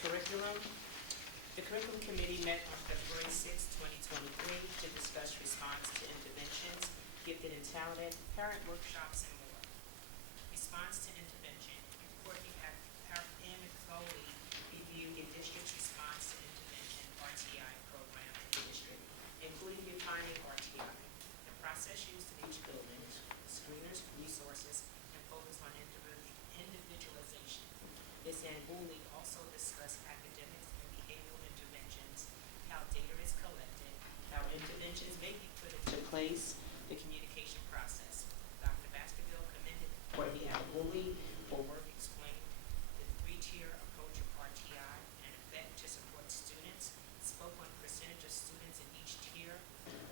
Curriculum. The Curriculum Committee met on February 6, 2023 to discuss response to interventions, gifted and talented, parent workshops, and more. Response to intervention. Courtney Foley reviewed the district's response to intervention RTI program in the district, including defining RTI, the process used in each building, screeners, resources, and focus on individualization. Ms. Anbuli also discussed academics and behavioral interventions, how data is collected, how interventions may be put into place, the communication process. Dr. Baskerville commended Courtney Anbuli for work explaining the three-tier approach of RTI and effect to support students, spoke on percentage of students in each tier.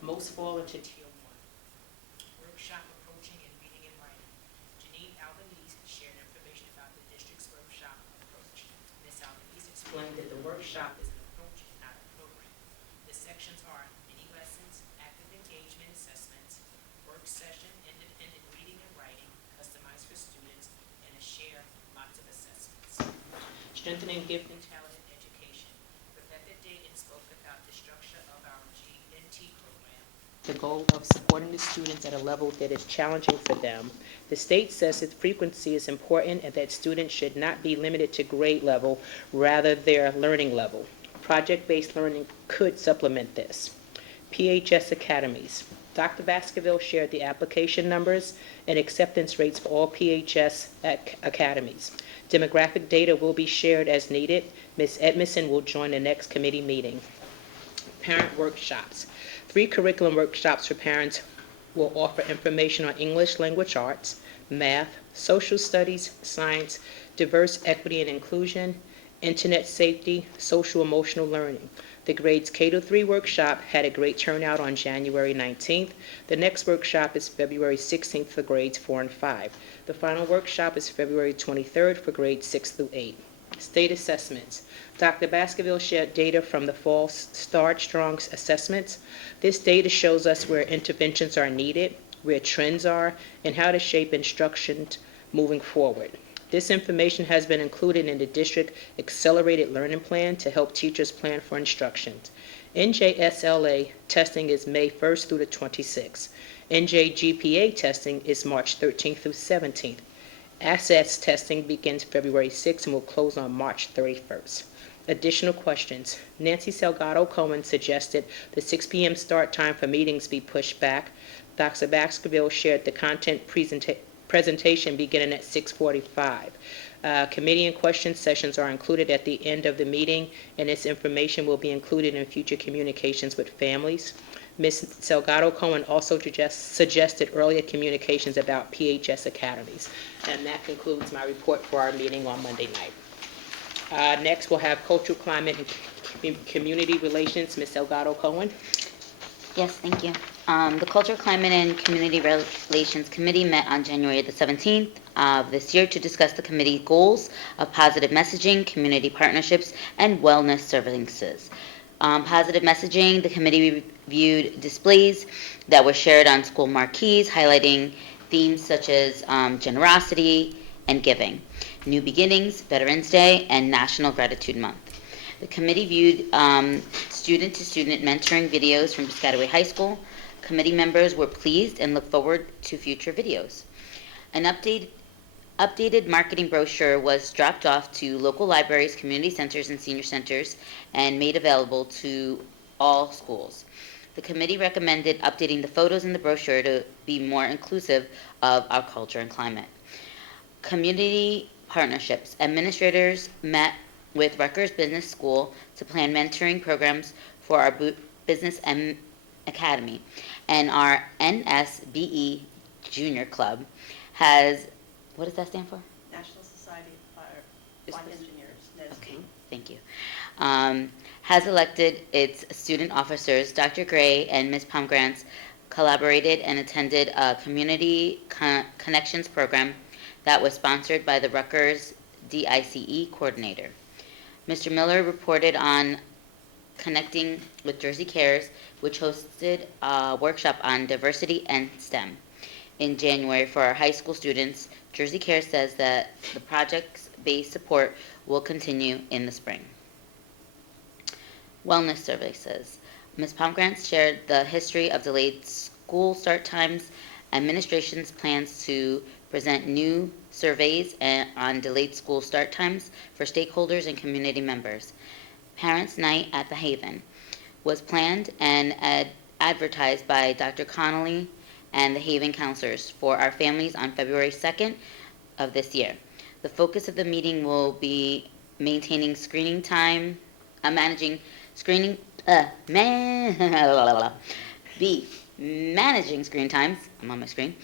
Most fall into tier 1. Workshop approaching and reading and writing. Janine Albanese shared information about the district's workshop approach. Ms. Albanese explained that the workshop is an approach and not a program. The sections are mini lessons, active engagement assessments, work session, independent reading and writing, customized for students, and a share lots of assessments. Strengthening gift and talent in education. Rebecca Dayton spoke about the structure of our GNT program, the goal of supporting the students at a level that is challenging for them. The state says that frequency is important and that students should not be limited to grade level, rather their learning level. Project-based learning could supplement this. PHS Academies. Dr. Baskerville shared the application numbers and acceptance rates for all PHS academies. Demographic data will be shared as needed. Ms. Edmondson will join the next committee meeting. Parent workshops. 3 curriculum workshops for parents will offer information on English language arts, math, social studies, science, diverse equity and inclusion, internet safety, social emotional learning. The grades K-3 workshop had a great turnout on January 19th. The next workshop is February 16th for grades 4 and 5. The final workshop is February 23rd for grades 6 through 8. State assessments. Dr. Baskerville shared data from the fall Start Strong assessments. This data shows us where interventions are needed, where trends are, and how to shape instruction moving forward. This information has been included in the district accelerated learning plan to help teachers plan for instructions. NJSLA testing is May 1st through the 26th. NJGPA testing is March 13th through 17th. Assets testing begins February 6th and will close on March 31st. Additional questions. Nancy Salgado Cohen suggested the 6 p.m. start time for meetings be pushed back. Dr. Baskerville shared the content presentation beginning at 6:45. Committee and question sessions are included at the end of the meeting, and this information will be included in future communications with families. Ms. Salgado Cohen also suggested earlier communications about PHS academies. And that concludes my report for our meeting on Monday night. Next, we'll have cultural climate and community relations. Ms. Salgado Cohen. Yes, thank you. The Cultural Climate and Community Relations Committee met on January the 17th of this year to discuss the committee goals of positive messaging, community partnerships, and wellness services. Positive messaging, the committee reviewed displays that were shared on school marquees, highlighting themes such as generosity and giving, new beginnings, Veterans Day, and National Gratitude Month. The committee viewed student-to-student mentoring videos from Piscataway High School. Committee members were pleased and look forward to future videos. An updated marketing brochure was dropped off to local libraries, community centers, and senior centers and made available to all schools. The committee recommended updating the photos in the brochure to be more inclusive of our culture and climate. Community partnerships. Administrators met with Rutgers Business School to plan mentoring programs for our Business Academy, and our NSBE Junior Club has, what does that stand for? National Society of Blind Engineers. Okay, thank you. Has elected its student officers. Dr. Gray and Ms. Pomgrantz collaborated and attended a community connections program that was sponsored by the Rutgers DICE coordinator. Mr. Miller reported on Connecting with Jersey Cares, which hosted a workshop on diversity and STEM. In January for our high school students, Jersey Cares says that the project's based support will continue in the spring. Wellness services. Ms. Pomgrantz shared the history of delayed school start times, administration's plans to present new surveys on delayed school start times for stakeholders and community members. Parents' Night at the Haven was planned and advertised by Dr. Connolly and the Haven counselors for our families on February 2nd of this year. The focus of the meeting will be managing screening time, managing screen times, I'm on my screen,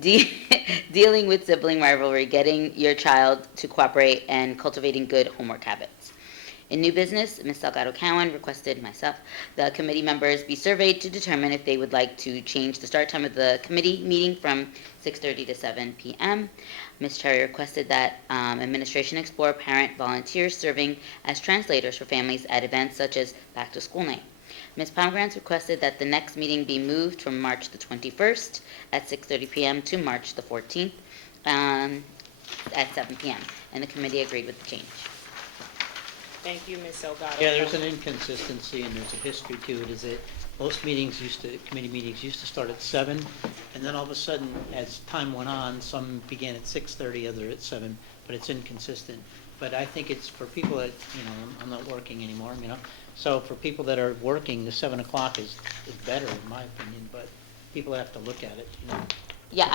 dealing with sibling rivalry, getting your child to cooperate, and cultivating good homework habits. In new business, Ms. Salgado Cowan requested the committee members be surveyed to determine if they would like to change the start time of the committee meeting from 6:30 to 7 p.m. Ms. Cherry requested that administration explore parent volunteers serving as translators for families at events such as Back to School Night. Ms. Pomgrantz requested that the next meeting be moved from March the 21st at 6:30 p.m. to March the 14th at 7 p.m. And the committee agreed with the change. Thank you, Ms. Salgado. Yeah, there's an inconsistency and there's a history to it, is that most committee meetings used to start at 7, and then all of a sudden, as time went on, some began at 6:30, others at 7, but it's inconsistent. But I think it's for people that, I'm not working anymore, so for people that are working, the 7 o'clock is better, in my opinion, but people have to look at it, Yeah,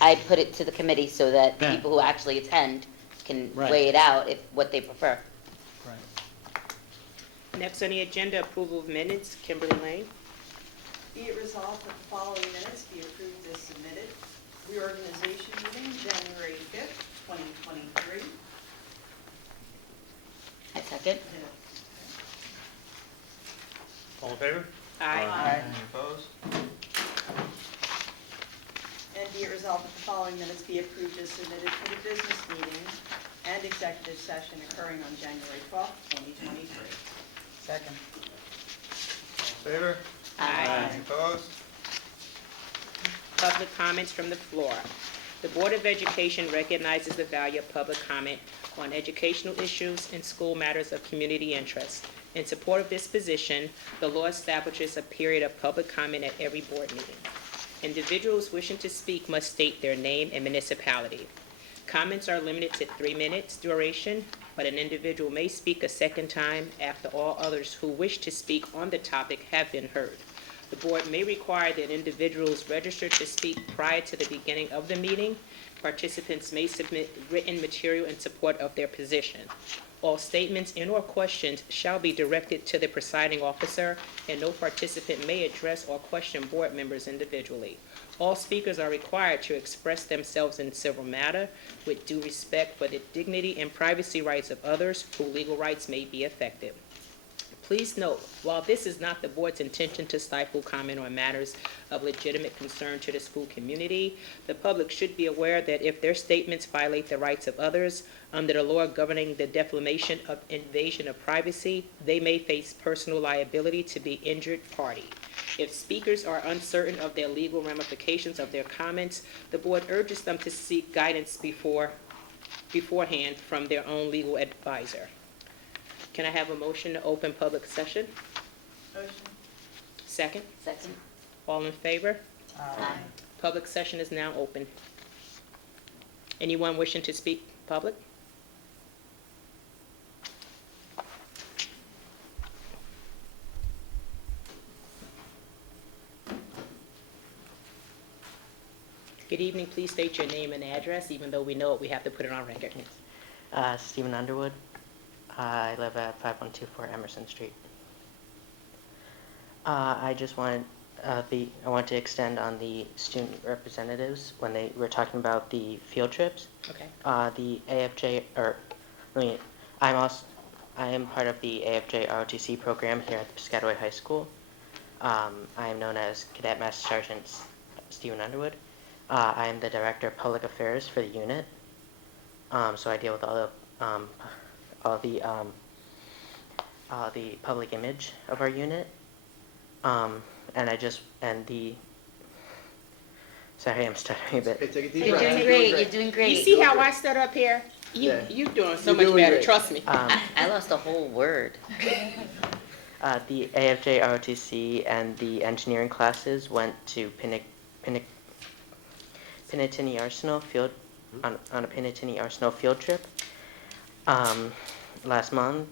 I put it to the committee so that Yeah. people who actually attend can Right. weigh it out what they prefer. Right. Next on the agenda, approval of minutes. Kimberly Lane. Be it resolved that the following minutes be approved as submitted. Reorganization meeting, January 5th, 2023. I second. All in favor? Aye. Any opposed? And be it resolved that the following minutes be approved as submitted for the business meetings and executive session occurring on January 12th, 2023. Second. All in favor? Aye. Any opposed? Public comments from the floor. The Board of Education recognizes the value of public comment on educational issues and school matters of community interest. In support of this position, the law establishes a period of public comment at every board meeting. Individuals wishing to speak must state their name and municipality. Comments are limited to 3 minutes duration, but an individual may speak a second time after all others who wish to speak on the topic have been heard. The board may require that individuals register to speak prior to the beginning of the meeting. Participants may submit written material in support of their position. All statements and/or questions shall be directed to the presiding officer, and no participant may address or question board members individually. All speakers are required to express themselves in civil matter with due respect for the dignity and privacy rights of others whose legal rights may be affected. Please note, while this is not the board's intention to stifle comment on matters of legitimate concern to the school community, the public should be aware that if their statements violate the rights of others under the law governing the defamation of invasion of privacy, they may face personal liability to be injured party. If speakers are uncertain of their legal ramifications of their comments, the board urges them to seek guidance beforehand from their own legal advisor. Can I have a motion to open public session? Motion. Second? Second. All in favor? Aye. Public session is now open. Anyone wishing to speak public? Good evening. Please state your name and address. Even though we know it, we have to put it on record. Stephen Underwood. I live at 5124 Emerson Street. I just wanted I want to extend on the student representatives when they were talking about the field trips. Okay. The AFJ, I am part of the AFJ ROTC program here at Piscataway High School. I am known as Cadet Master Sergeant Stephen Underwood. I am the Director of Public Affairs for the unit. So I deal with all the public image of our unit. Sorry, I'm stuttering a bit. Okay, take a deep You're breath. doing great. You're doing great. You see how I stood up here? You doing so You're much doing better, great. trust me. I lost a whole word. The AFJ ROTC and the engineering classes went to Pinatini Arsenal field on a Pinatini Arsenal field trip last month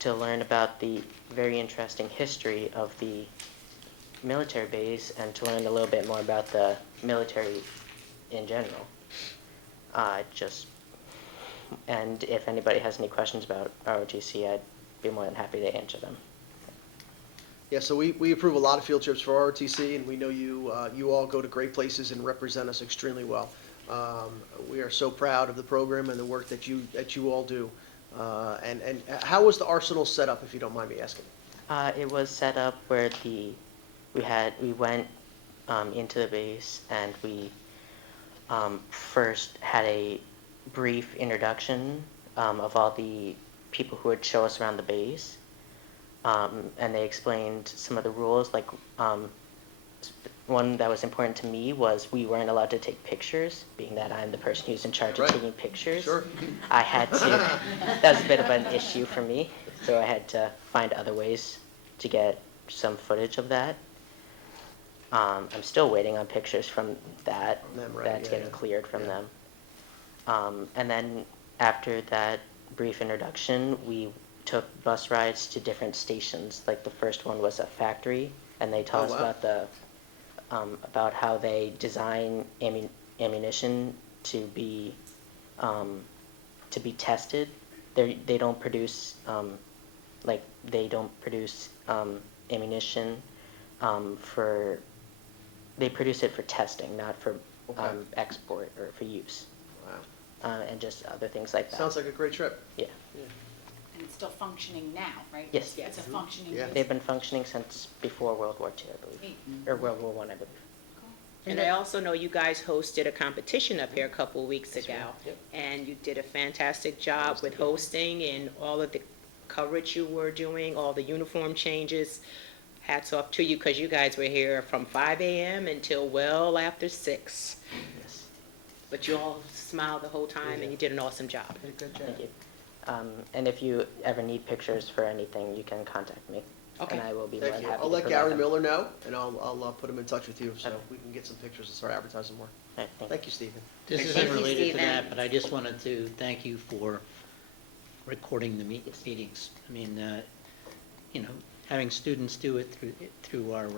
to learn about the very interesting history of the military base and to learn a little bit more about the military in general. And if anybody has any questions about ROTC, I'd be more than happy to answer them. Yeah, so we approve a lot of field trips for ROTC, and we know you all go to great places and represent us extremely well. We are so proud of the program and the work that you all do. And how was the Arsenal set up, if you don't mind me asking? It was set up where we went into the base and we first had a brief introduction of all the people who would show us around the base. And they explained some of the rules, like one that was important to me was we weren't allowed to take pictures, being that I'm the person who's in charge of Right. taking pictures. Sure. I had to, that was a bit of an issue for me, so I had to find other ways to get some footage of that. I'm still waiting on pictures from that, Them, right, that's yeah, getting yeah. cleared from Yeah. them. And then after that brief introduction, we took bus rides to different stations. Like the first one was a factory, and they taught Oh, us wow. about how they design ammunition to be tested. They don't produce ammunition for. They produce it for testing, not for Okay. export or for use, Wow. and just other things like that. Sounds like a great trip. Yeah. And it's still functioning now, right? Yes. It's a functioning Yeah. base. They've been functioning since before World War II, I believe, Neat. or World War I believe. And I also know you guys hosted a competition up here a couple of weeks That's ago. right. Yep. And you did a fantastic job with hosting and all of the coverage you were doing, all the uniform changes. Hats off to you, because you guys were here from 5 a.m. until well after 6. Yes. But you all smiled the whole time and you did an awesome job. Thank you. And if you ever need pictures for anything, you can contact me. Okay. And I will be more Thank than you. happy I'll to let provide Gary them. Miller know, and I'll put him in touch with you so Okay. we can get some pictures and start advertising more. All right, thank you. Thank you, Stephen. This Thank isn't you, related to Stephen. that, but I just wanted to thank you for recording the meetings. I mean, having students do it through our,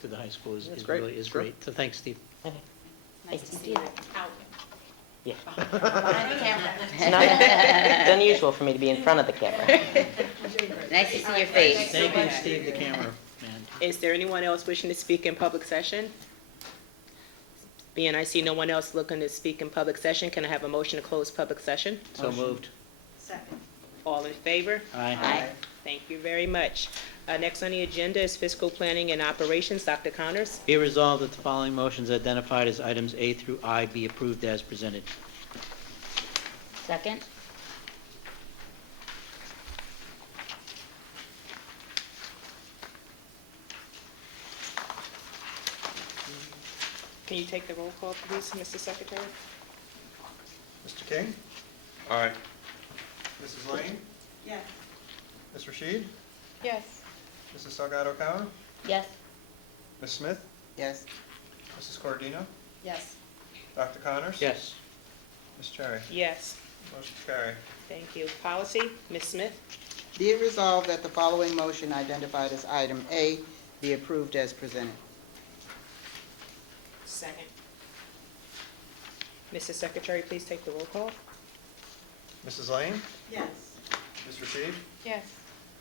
through the high school is That's great. really, is Sure. great. So thanks, Steve. Okay. Nice to see you out Yeah. behind the camera. It's not, it's unusual for me to be in front of the camera. Nice to see your face. Thank you, Steve, the camera man. Is there anyone else wishing to speak in public session? Being I see no one else looking to speak in public session, can I have a motion to close public session? So moved. Second. All in favor? Aye. Thank you very much. Next on the agenda is fiscal planning and operations. Dr. Connors? Be it resolved that the following motions identified as items A through I be approved as presented. Second? Can you take the roll call, please, Mr. Secretary? Mr. King? Aye. Mrs. Lane? Yes. Ms. Rashid? Yes. Mrs. Salgado Cowan? Yes. Ms. Smith? Yes. Mrs. Cordino? Yes. Dr. Connors? Yes. Ms. Cherry? Yes, Motion carried. thank you. Policy, Ms. Smith? Be it resolved that the following motion identified as item A be approved as presented. Second. Mrs. Secretary, please take the roll call. Mrs. Lane? Yes. Ms. Rashid? Yes.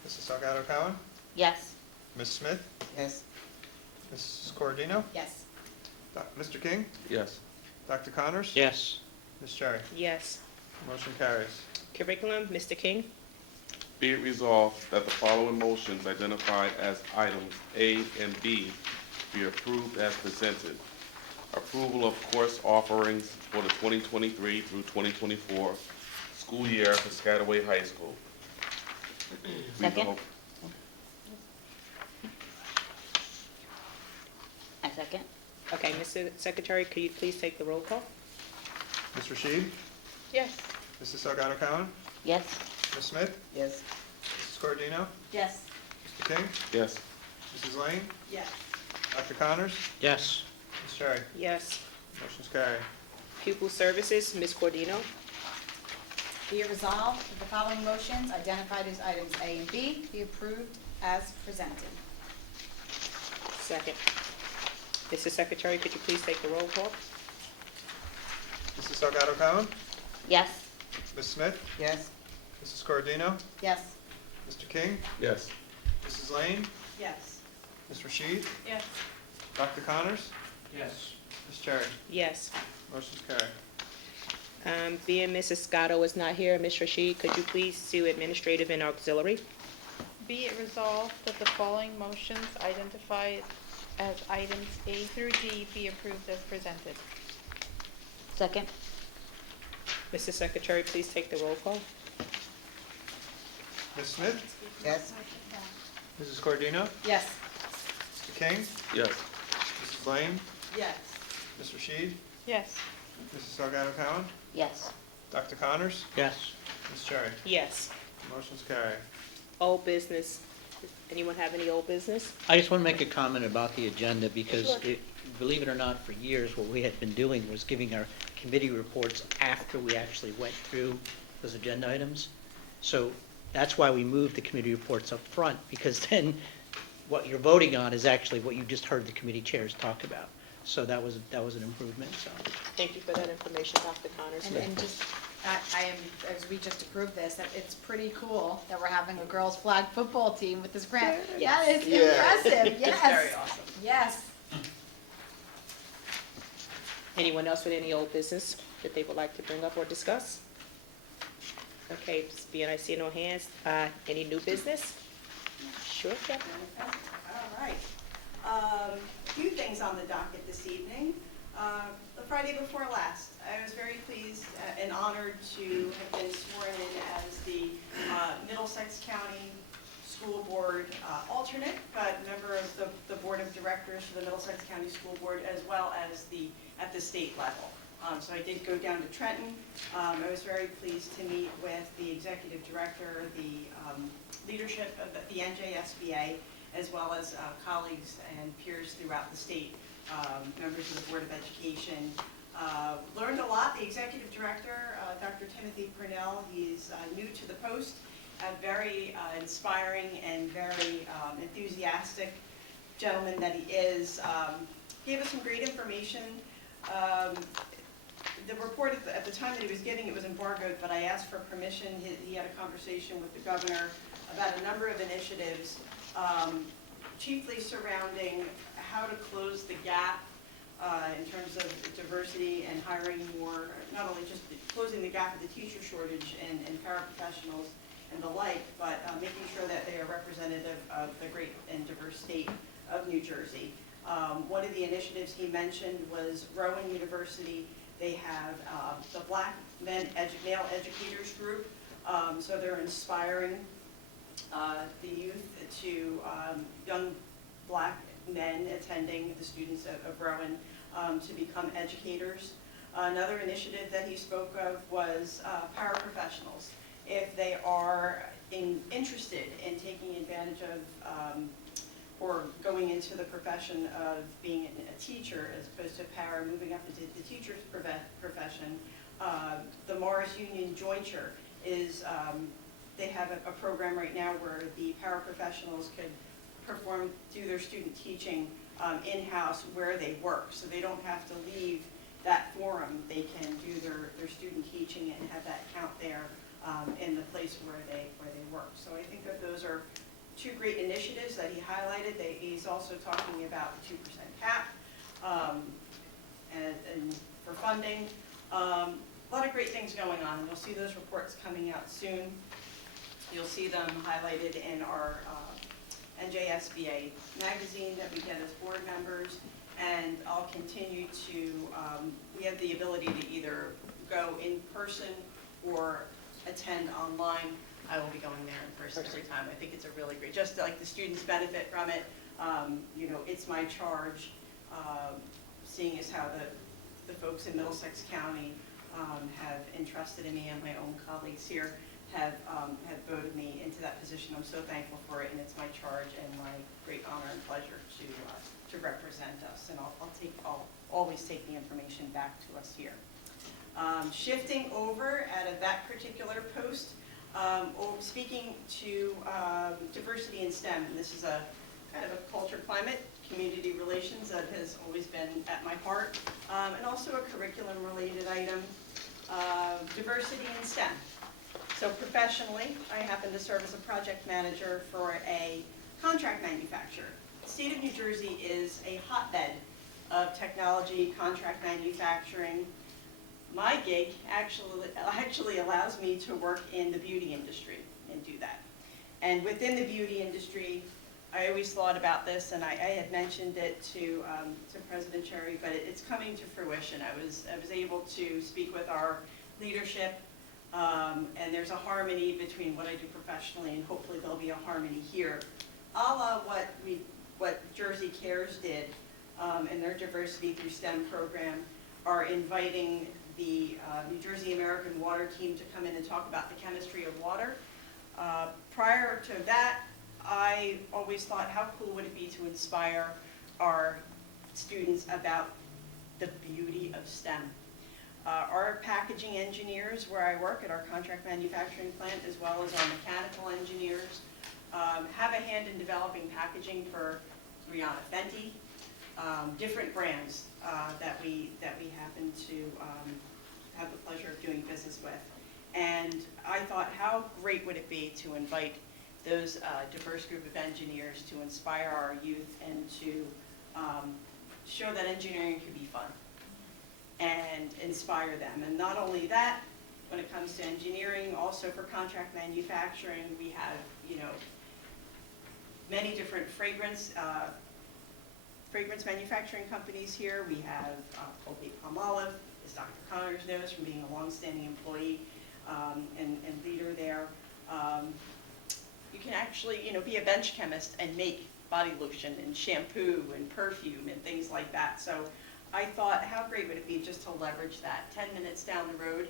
Mrs. Salgado Cowan? Yes. Ms. Smith? Yes. Mrs. Cordino? Yes. Mr. King? Yes. Dr. Connors? Yes. Ms. Cherry? Yes. Motion carries. Curriculum, Mr. King? Be it resolved that the following motions identified as items A and B be approved as presented. Approval of course offerings for the 2023 through 2024 school year for Piscataway High School. Second. Resolved- I second? Okay, Mr. Secretary, could you please take the roll call? Ms. Rashid? Yes. Mrs. Salgado Cowan, Yes. Ms. Smith, Yes. Mrs. Cordino, Yes. Mr. King, Yes. Mrs. Lane, Yes. Dr. Connors, Yes. Ms. Cherry. Yes. Motion's carried. Pupil Services, Ms. Cordino. Be it resolved that the following motions identified as items A and B be approved as presented. Second. Mrs. Secretary, could you please take the roll call? Mrs. Salgado Cowan, Yes. Ms. Smith, Yes. Mrs. Cordino, Yes. Mr. King, Yes. Mrs. Lane, Yes. Ms. Rashid, Yes. Dr. Connors, Yes. Ms. Cherry. Yes. Motion's carried. Being Mrs. Scotto is not here, Ms. Rashid, could you please do administrative and auxiliary? Be it resolved that the following motions identified as items A through D be approved as presented. Second. Mrs. Secretary, please take the roll call. Ms. Smith, Yes. Mrs. Cordino, Yes. Mr. King, Yes. Mrs. Lane, Yes. Ms. Rashid, Yes. Mrs. Salgado Cowan, Yes. Dr. Connors, Yes. Ms. Cherry. Yes. Motion's carried. Old business. Anyone have any old business? I just want to make a comment about the agenda because Sure. believe it or not, for years, what we had been doing was giving our committee reports after we actually went through those agenda items. So that's why we moved the committee reports up front, because then what you're voting on is actually what you just heard the committee chairs talk about. So that was an improvement, so. Thank you for that information, Dr. Connors. And just, I am, as we just approved this, that it's pretty cool that we're having a girls' flag football team with this grant. That is Yeah. impressive, yes. It's very awesome. Yes. Anyone else with any old business that they would like to bring up or discuss? Okay, being I see no hands, any new business? Sure, yeah. All right. A few things on the docket this evening. The Friday before last, I was very pleased and honored to have been sworn in as the Middlesex County School Board alternate, but member of the Board of Directors for the Middlesex County School Board, as well as at the state level. So I did go down to Trenton. I was very pleased to meet with the executive director, the leadership of the NJSBA, as well as colleagues and peers throughout the state, members of the Board of Education. Learned a lot. The executive director, Dr. Timothy Purnell, he's new to the post, a very inspiring and very enthusiastic gentleman that he is. Gave us some great information. The report at the time that he was giving, it was embargoed, but I asked for permission. He had a conversation with the governor about a number of initiatives, chiefly surrounding how to close the gap in terms of diversity and hiring more, not only just closing the gap of the teacher shortage and paraprofessionals and the like, but making sure that they are representative of the great and diverse state of New Jersey. One of the initiatives he mentioned was Rowan University. They have the Black Male Educators Group, so they're inspiring the youth to young black men attending the students of Rowan to become educators. Another initiative that he spoke of was paraprofessionals. If they are interested in taking advantage of or going into the profession of being a teacher as opposed to para, moving up into the teacher's profession, the Morris Union Jointure is, they have a program right now where the paraprofessionals could do their student teaching in-house where they work, so they don't have to leave that forum. They can do their student teaching and have that count there in the place where they work. So I think that those are two great initiatives that he highlighted. He's also talking about the 2% cap and for funding. A lot of great things going on, and you'll see those reports coming out soon. You'll see them highlighted in our NJSBA magazine that we get as board members, and I'll continue to, we have the ability to either go in person or attend online. I will be going there in person every time. I think it's a really great, just like the students benefit from it. You know, it's my charge, seeing as how the folks in Middlesex County have entrusted in me, and my own colleagues here have voted me into that position. I'm so thankful for it, and it's my charge and my great honor and pleasure to represent us. And I'll always take the information back to us here. Shifting over out of that particular post, speaking to diversity in STEM, and this is a kind of a culture climate, community relations that has always been at my heart, and also a curriculum related item, diversity in STEM. So professionally, I happen to serve as a project manager for a contract manufacturer. The state of New Jersey is a hotbed of technology, contract manufacturing. My gig actually allows me to work in the beauty industry and do that. And within the beauty industry, I always thought about this, and I had mentioned it to President Cherry, but it's coming to fruition. I was able to speak with our leadership, and there's a harmony between what I do professionally, and hopefully there'll be a harmony here, a la what Jersey Cares did in their Diversity Through STEM program, are inviting the New Jersey American Water team to come in and talk about the chemistry of water. Prior to that, I always thought, how cool would it be to inspire our students about the beauty of STEM? Our packaging engineers, where I work at our contract manufacturing plant, as well as our mechanical engineers, have a hand in developing packaging for Rihanna Fenty, different brands that we happen to have the pleasure of doing business with. And I thought, how great would it be to invite those diverse group of engineers to inspire our youth and to show that engineering can be fun and inspire them. And not only that, when it comes to engineering, also for contract manufacturing, we have, many different fragrance manufacturing companies here. We have Colgate-Palmolive, as Dr. Connors knows from being a longstanding employee and leader there. You can actually, be a bench chemist and make body lotion and shampoo and perfume and things like that. So I thought, how great would it be just to leverage that? 10 minutes down the road,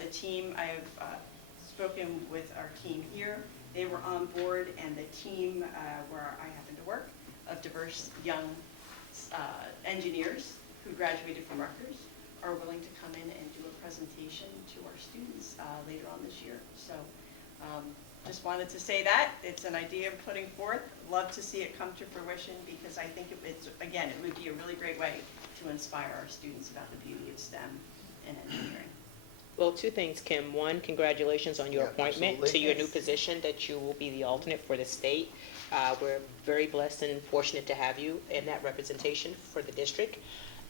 the team, I have spoken with our team here. They were on board, and the team where I happen to work, of diverse young engineers who graduated from Rutgers, are willing to come in and do a presentation to our students later on this year. So just wanted to say that. It's an idea I'm putting forth. Love to see it come to fruition, because I think it would be a really great way to inspire our students about the beauty of STEM and engineering. Well, two things, Kim. One, congratulations on your Yeah, appointment absolutely. to your new position, that you will be the alternate for the state. We're very blessed and fortunate to have you in that representation for the district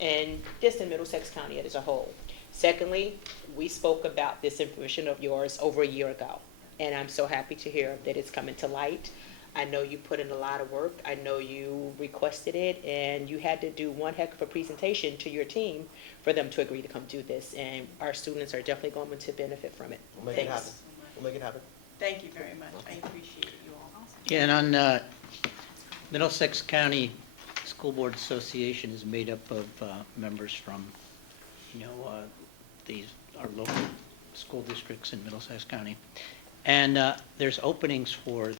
and just in Middlesex County as a whole. Secondly, we spoke about this information of yours over a year ago, and I'm so happy to hear that it's coming to light. I know you put in a lot of work. I know you requested it, and you had to do one heck of a presentation to your team for them to agree to come do this, and our students are definitely going to benefit from it. We'll make it Thanks. happen. We'll make it happen. Thank you very much. I appreciate you all. Yeah, and on Middlesex County School Board Association is made up of members from, our local school districts in Middlesex County. And there's openings for